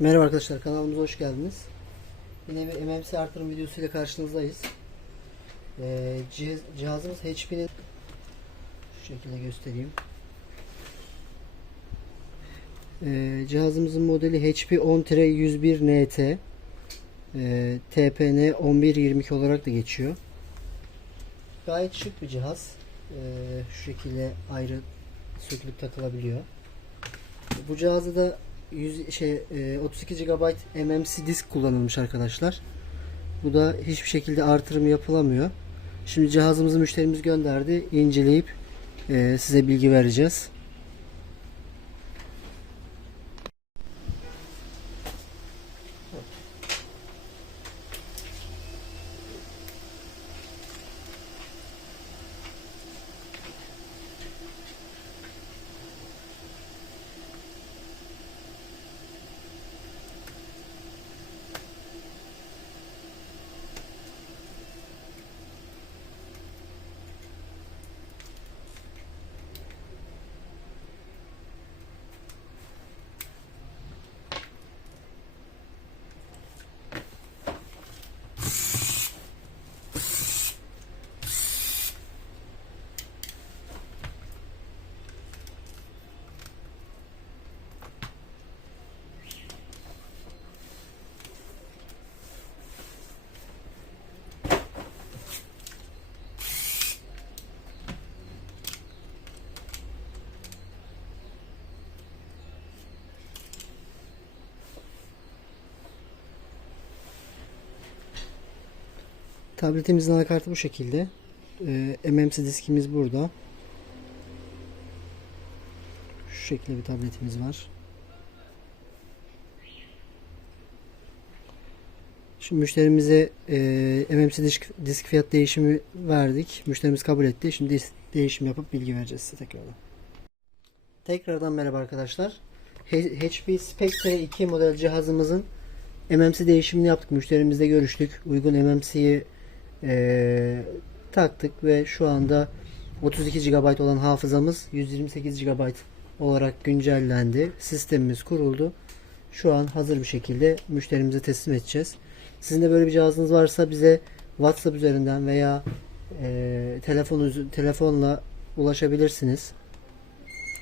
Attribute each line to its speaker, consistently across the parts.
Speaker 1: Merhaba arkadaşlar kanalımıza hoş geldiniz. Yine bir MMC artırım videosuyla karşınızdayız. Ee, cihaz, cihazımız HP'nin şu şekilde göstereyim. Ee, cihazımızın modeli HP 10-101NT ee, TPN 1122 olarak da geçiyor. Gayet şık bir cihaz. Ee, şu şekilde ayrı sökülüp takılabiliyor. Bu cihazda da 100 şey e, 32 GB MMC disk kullanılmış arkadaşlar. Bu da hiçbir şekilde artırım yapılamıyor. Şimdi cihazımızı müşterimiz gönderdi. İnceleyip e, size bilgi vereceğiz. Tabletimizin anakartı bu şekilde. Ee, MMC diskimiz burada. Şu şekilde bir tabletimiz var. Şimdi müşterimize e, MMC disk, disk fiyat değişimi verdik. Müşterimiz kabul etti. Şimdi değişim yapıp bilgi vereceğiz size tekrardan. Tekrardan merhaba arkadaşlar. HP Spectre 2 model cihazımızın MMC değişimini yaptık. Müşterimizle görüştük. Uygun MMC'yi e, taktık ve şu anda 32 GB olan hafızamız 128 GB olarak güncellendi. Sistemimiz kuruldu. Şu an hazır bir şekilde müşterimize teslim edeceğiz. Sizin de böyle bir cihazınız varsa bize WhatsApp üzerinden veya e, telefon telefonla ulaşabilirsiniz.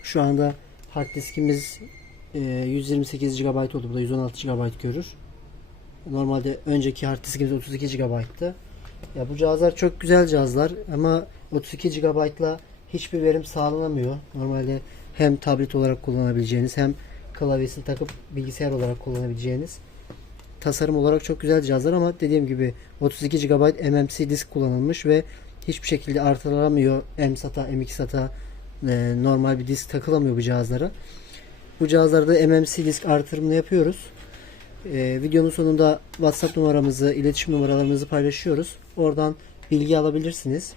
Speaker 1: Şu anda hard diskimiz e, 128 GB oldu. Bu da 116 GB görür. Normalde önceki hard diskimiz 32 GB'tı. Ya bu cihazlar çok güzel cihazlar ama 32 GB'la hiçbir verim sağlanamıyor. Normalde hem tablet olarak kullanabileceğiniz hem klavyesini takıp bilgisayar olarak kullanabileceğiniz tasarım olarak çok güzel cihazlar ama dediğim gibi 32 GB MMC disk kullanılmış ve hiçbir şekilde artırılamıyor M SATA, M2 SATA e, normal bir disk takılamıyor bu cihazlara. Bu cihazlarda MMC disk artırımını yapıyoruz. Ee, videonun sonunda WhatsApp numaramızı, iletişim numaralarımızı paylaşıyoruz. Oradan bilgi alabilirsiniz.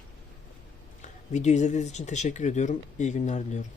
Speaker 1: Video izlediğiniz için teşekkür ediyorum. İyi günler diliyorum.